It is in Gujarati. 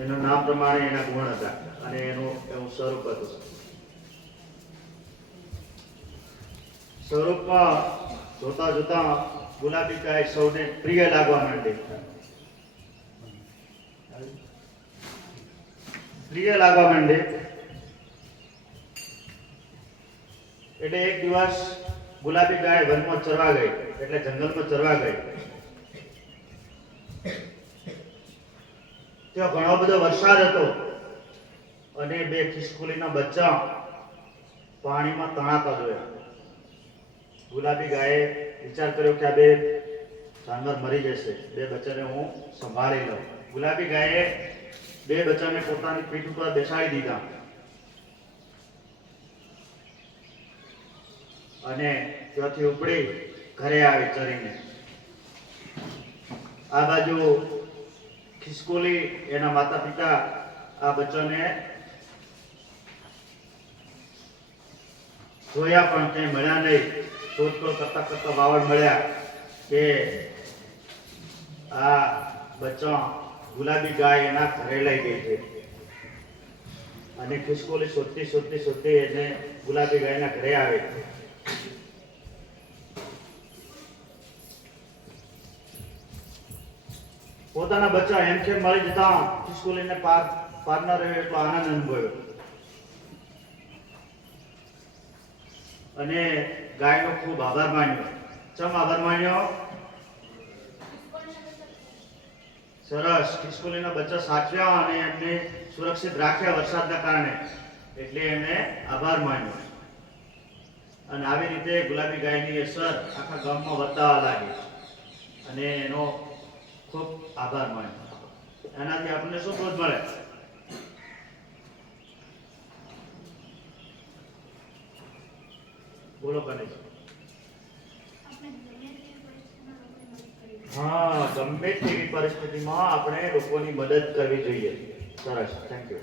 એનું નામ પ્રમાણે એના ગુણ હતા અને એનું એવું સ્વરૂપ હતું. સ્વરૂપમાં જોતા જોતા ગુલાબી ગાય સૌને પ્રિય લાગવા માંડી. એટલે એક દિવસ ગુલાબી ગાય વનમાં ચરવા ગઈ, એટલે જંગલમાં ચરવા ગઈ. ત્યાં ઘણો બધો વરસાદ હતો અને બે ખિસકોલીના બચ્ચા પાણીમાં તણાતા જોયા. ગુલાબી ગાયે વિચાર કર્યો કે આ બે જાનવર મરી જશે, બે બચ્ચાને હું સંભાળી લઉં. ગુલાબી ગાયે બે બચ્ચાને પોતાની પીઠ ઉપર બેસાડી દીધા અને ત્યાંથી ઉપડી ઘરે આવી ચરીને. આ બાજુ ખિસકોલી એના માતા પિતા આ બચ્ચાને જોયા પણ ક્યાંય મળ્યા નહીં. શોધખોળ કરતા કરતા વાવડ મળ્યા કે આ બચ્ચા ગુલાબી ગાય એના ઘરે લઈ ગઈ છે. અને ખિસકોલી શોધતી એને ગુલાબી ગાયના ઘરે આવે. પોતાના બચ્ચા એમ કેમ મળી જતા ખિસકોલીને પાર ન રહ્યો એટલો આનંદ અનુભવ્યો અને ગાયનો ખૂબ આભાર માન્યો. ચમ આભાર માન્યો? સરસ, ખિસકોલીના બચ્ચા સાચવ્યા અને એમને સુરક્ષિત રાખ્યા વરસાદના કારણે, એટલે એને આભાર માન્યો. અને આવી રીતે ગુલાબી ગાયની અસર આખા ગામમાં વર્તાવા લાગી અને એનો ખૂબ આભાર માન્યો. એનાથી આપણને શું બોધ મળે? બોલો કનેશ. હા, ગમે તેવી પરિસ્થિતિમાં આપણે લોકોની મદદ કરવી જોઈએ. સરસ, થેન્ક યુ.